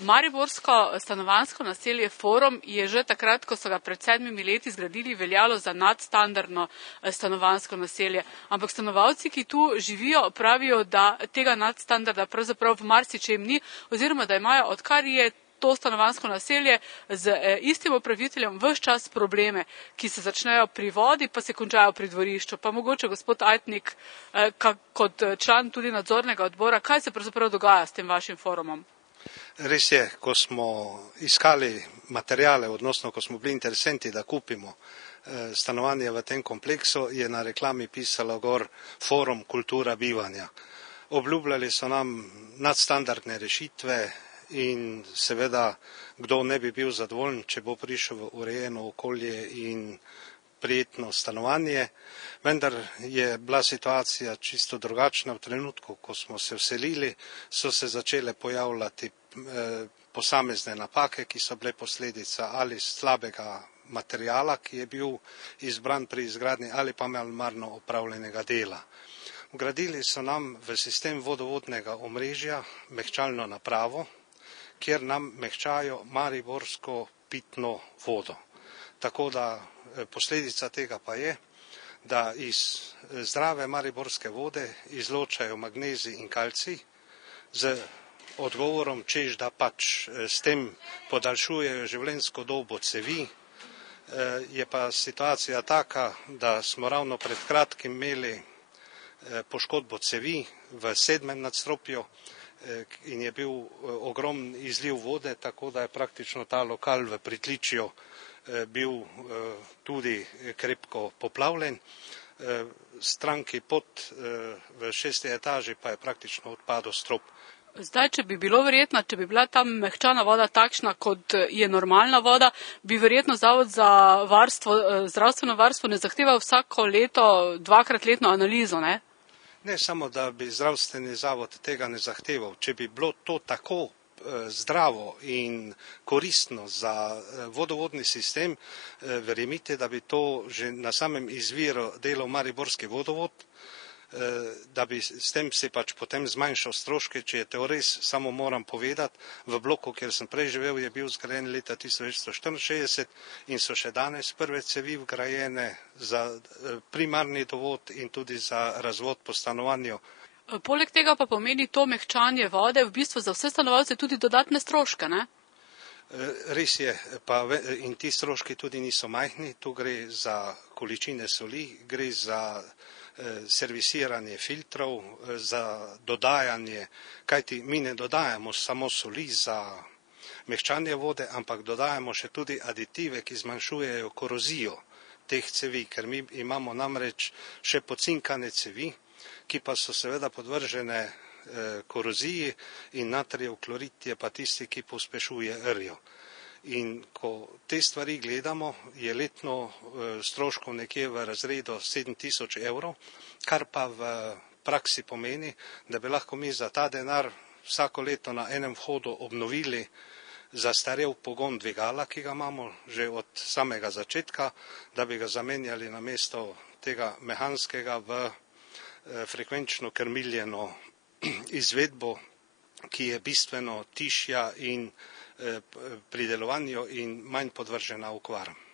Mariborsko stanovanjsko naselje Forum je že takrat, ko so ga pred 7 leti zgradili, veljalo za nadstandardno stanovanjsko naselje. Ampak stanovalci, ki tu živijo, pravijo, da tega nadstandarda pravzaprav v marsičem ni, oziroma da imajo, odkar je to stanovanjsko naselje z istim upraviteljem ves čas probleme, ki se začnejo pri vodi, pa se končajo pri dvorišču. Pa mogoče gospod Ajtnik, kot član tudi nadzornega odbora, kaj se pravzaprav dogaja s tem vašim forumom? Res je, ko smo iskali materijale, odnosno ko smo bili interesenti, da kupimo stanovanje v tem kompleksu, je na reklami pisalo gor Forum kultura bivanja. Obljubljali so nam nadstandardne rešitve in seveda, kdo ne bi bil zadovoljen, če bo prišel v urejeno okolje in prijetno stanovanje, vendar je bila situacija čisto drugačna. V trenutku, ko smo se vselili, so se začele pojavljati posamezne napake, ki so bile posledica ali slabega materijala, ki je bil izbran pri izgradnji, ali pa malomarno opravljenega dela. Vgradili so nam v sistem vodovodnega omrežja mehčalno napravo, kjer nam mehčajo mariborsko pitno vodo. Tako da posledica tega pa je, da iz zdrave mariborske vode izločajo magnezij in kalcij z odgovorom, češ da pač s tem podaljšujejo življenjsko dobo cevi. Je pa situacija taka, da smo ravno pred kratkim imeli poškodbo cevi v 7. nadstropju in je bil ogromen izliv vode, tako da je praktično ta lokal v pritličju bil tudi krepko poplavljen. Stranki pod v 6. etaži pa je praktično odpadel strop. Zdaj, če bi bilo verjetno, če bi bila tam mehčana voda takšna, kot je normalna voda, bi verjetno Zavod za zdravstveno varstvo ne zahteval vsako leto, 2-krat letno analizo, ne? Ne samo, da bi zdravstveni zavod tega ne zahteval. Če bi bilo to tako zdravo in koristno za vodovodni sistem, verjemite, da bi to že na samem izviru delal mariborski vodovod, da bi s tem si pač potem zmanjšal stroške. Če je to res, samo moram povedati, v bloku, kjer sem prej živel, je bil zgrajen leta 1964 in so še danes prve cevi vgrajene za primarni dovod in tudi za razvod po stanovanju. Poleg tega pa pomeni to mehčanje vode v bistvu za vse stanovalce tudi dodatne stroške, ne? Res je, in ti stroški tudi niso majhni. Tu gre za količine soli, gre za servisiranje filtrov, za dodajanje, kajti mi ne dodajamo samo soli za mehčanje vode, ampak dodajamo še tudi aditive, ki zmanjšujejo korozijo teh cevi, ker mi imamo namreč še pocinkane cevi, ki pa so seveda podvržene koroziji in natrijev klorid je pa tisti, ki pospešuje rjo. In ko te stvari gledamo, je letno stroškov nekje v razredu 7.000 evrov, kar pa v praksi pomeni, da bi lahko mi za ta denar vsako leto na enem vhodu obnovili zastarel pogon dvigala, ki ga imamo že od samega začetka, da bi ga zamenjali namesto tega mehanskega v frekvenčno krmiljeno izvedbo, ki je bistveno tišja in pri delovanju in manj podvržena okvaram.